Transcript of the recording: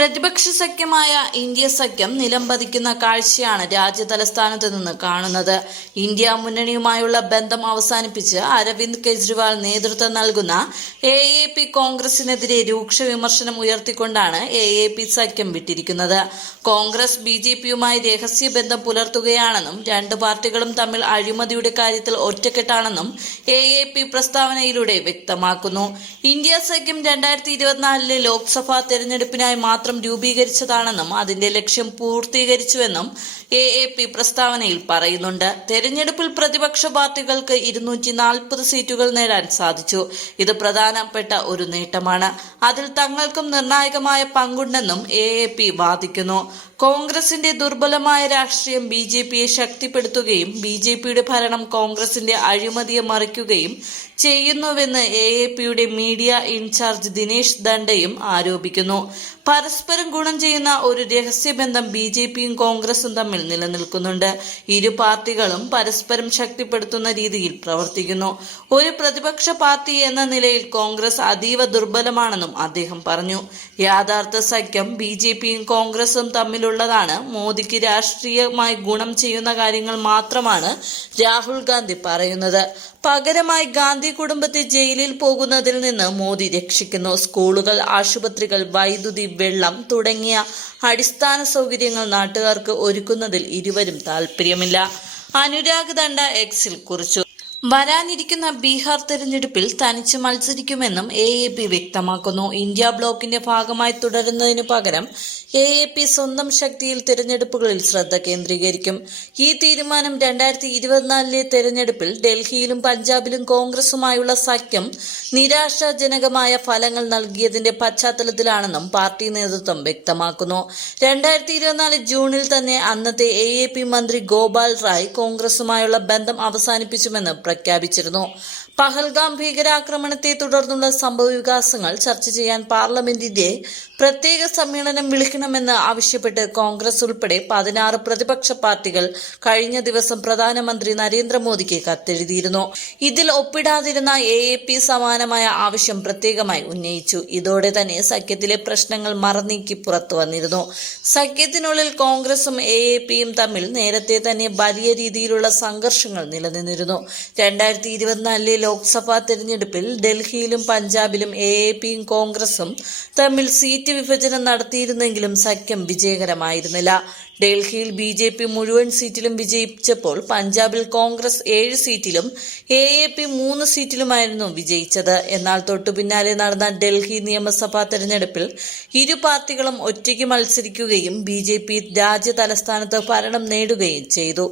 പ്രതിപക്ഷ സഖ്യമായ ഇന്ത്യ സഖ്യം നിലംപതിക്കുന്ന കാഴ്ചയാണ് രാജ്യതലസ്ഥാനത്ത് നിന്ന് കാണുന്നത്. ഇന്ത്യ മുന്നണിയുമായുള്ള ബന്ധം അവസാനിപ്പിച്ച് അരവിന്ദ് കെജ്രിവാൾ നേതൃത്വം നൽകുന്ന AAP കോൺഗ്രസിനെതിരെ രൂക്ഷ വിമർശനം ഉയർത്തിക്കൊണ്ടാണ് AAP സഖ്യം വിട്ടിരിക്കുന്നത്. കോൺഗ്രസ് BJPയുമായി രഹസ്യബന്ധം പുലർത്തുകയാണെന്നും രണ്ട് പാർട്ടികളും തമ്മിൽ അഴിമതിയുടെ കാര്യത്തിൽ ഒറ്റക്കെട്ടാണെന്നും AAP പ്രസ്താവനയിലൂടെ വ്യക്തമാക്കുന്നു. ഇന്ത്യ സഖ്യം 2024 ലോക്സഭാ തെരഞ്ഞെടുപ്പിനായി മാത്രം രൂപീകരിച്ചതാണെന്നും അതിന്റെ ലക്ഷ്യം പൂർത്തീകരിച്ചുവെന്നും AAP പ്രസ്താവനയിൽ പറയുന്നുണ്ട്. തെരഞ്ഞെടുപ്പിൽ പ്രതിപക്ഷ പാർട്ടികൾക്ക് 240 സീറ്റുകൾ നേടാൻ സാധിച്ചു. ഇത് പ്രധാനപ്പെട്ട ഒരു നേട്ടമാണ്. അതിൽ തങ്ങൾക്കും നിർണായകമായ പങ്കുണ്ടെന്നും AAP വാദിക്കുന്നു. കോൺഗ്രസിന്റെ ദുർബലമായ രാഷ്ട്രീയം BJPയെ ശക്തിപ്പെടുത്തുകയും BJPയുടെ ഭരണം കോൺഗ്രസിന്റെ അഴിമതിയെ മറിക്കുകയും ചെയ്യുന്നുവെന്ന് AAPയുടെ മീഡിയ ഇൻചാർജ് ദിനേശ് ദണ്ഡയും ആരോപിക്കുന്നു. പരസ്പരം ഗുണം ചെയ്യുന്ന ഒരു രഹസ്യബന്ധം BJPയും കോൺഗ്രസും തമ്മിൽ നിലനിൽക്കുന്നുണ്ട്. ഇരു പാർട്ടികളും പരസ്പരം ശക്തിപ്പെടുത്തുന്ന രീതിയിൽ പ്രവർത്തിക്കുന്നു. ഒരു പ്രതിപക്ഷ പാർട്ടി എന്ന നിലയിൽ കോൺഗ്രസ് അതീവ ദുർബലമാണെന്നും അദ്ദേഹം പറഞ്ഞു. യഥാർത്ഥ സഖ്യം BJPയും കോൺഗ്രസും തമ്മിലുള്ളതാണ്. മോദിക്ക് രാഷ്ട്രീയമായി ഗുണം ചെയ്യുന്ന കാര്യങ്ങൾ മാത്രമാണ് രാഹുൽ ഗാന്ധി പറയുന്നത്. പകരമായി ഗാന്ധി കുടുംബത്തെ ജയിലിൽ പോകുന്നതിൽ നിന്ന് മോദി രക്ഷിക്കുന്നു. സ്കൂളുകൾ, ആശുപത്രികൾ, വൈദ്യുതി, വെള്ളം തുടങ്ങിയ അടിസ്ഥാന സൗകര്യങ്ങൾ നാട്ടുകാർക്ക് ഒരുക്കുന്നതിൽ ഇരുവരും താൽപര്യമില്ല. അനുരാഗ് ദണ്ഡ എക്സിൽ കുറിച്ചു. വരാനിരിക്കുന്ന ബീഹാർ തെരഞ്ഞെടുപ്പിൽ തനിച്ച് മത്സരിക്കുമെന്നും AAP വ്യക്തമാക്കുന്നു. ഇന്ത്യ ബ്ലോക്കിന്റെ ഭാഗമായി തുടരുന്നതിനു പകരം AAP സ്വന്തം ശക്തിയിൽ തെരഞ്ഞെടുപ്പുകളിൽ ശ്രദ്ധ കേന്ദ്രീകരിക്കും. ഈ തീരുമാനം 2024 തെരഞ്ഞെടുപ്പിൽ ഡൽഹിയിലും പഞ്ചാബിലും കോൺഗ്രസുമായുള്ള സഖ്യം നിരാശാജനകമായ ഫലങ്ങൾ നൽകിയതിന്റെ പശ്ചാത്തലത്തിലാണെന്നും പാർട്ടി നേതൃത്വം വ്യക്തമാക്കുന്നു. 2024 ജൂണിൽ തന്നെ അന്നത്തെ AAP മന്ത്രി ഗോപാൽ റായ് കോൺഗ്രസുമായുള്ള ബന്ധം അവസാനിപ്പിച്ചുവെന്ന് പ്രഖ്യാപിച്ചിരുന്നു. പഹൽഗാം ഭീകരാക്രമണത്തെ തുടർന്നുള്ള സംഭവവികാസങ്ങൾ ചർച്ച ചെയ്യാൻ പാർലമെന്റിന്റെ പ്രത്യേക സമ്മേളനം വിളിക്കണമെന്ന് ആവശ്യപ്പെട്ട് കോൺഗ്രസ് ഉൾപ്പെടെ 16 പ്രതിപക്ഷ പാർട്ടികൾ കഴിഞ്ഞ ദിവസം പ്രധാനമന്ത്രി നരേന്ദ്രമോദിക്ക് കത്തെഴുതിയിരുന്നു. ഇതിൽ ഒപ്പിടാതിരുന്ന AAP സമാനമായ ആവശ്യം പ്രത്യേകമായി ഉന്നയിച്ചു. ഇതോടെ തന്നെ സഖ്യത്തിലെ പ്രശ്നങ്ങൾ മറനീക്കി പുറത്തു വന്നിരുന്നു. സഖ്യത്തിനുള്ളിൽ കോൺഗ്രസും AAPയും തമ്മിൽ നേരത്തെ തന്നെ വലിയ രീതിയിലുള്ള സംഘർഷങ്ങൾ നിലനിന്നിരുന്നു. 2024 ലോക്സഭാ തെരഞ്ഞെടുപ്പിൽ ഡൽഹിയിലും പഞ്ചാബിലും AAPയും കോൺഗ്രസും തമ്മിൽ സീറ്റ് വിഭജനം നടത്തിയിരുന്നെങ്കിലും സഖ്യം വിജയകരമായിരുന്നില്ല. ഡൽഹിയിൽ BJP മുഴുവൻ സീറ്റിലും വിജയിച്ചപ്പോൾ പഞ്ചാബിൽ കോൺഗ്രസ് 7 സീറ്റിലും AAP 3 സീറ്റിലുമായിരുന്നു വിജയിച്ചത്. എന്നാൽ തൊട്ടുപിന്നാലെ നടന്ന ഡൽഹി നിയമസഭാ തെരഞ്ഞെടുപ്പിൽ ഇരു പാർട്ടികളും ഒറ്റയ്ക്ക് മത്സരിക്കുകയും BJP രാജ്യ തലസ്ഥാനത്ത് ഭരണം നേടുകയും ചെയ്തു.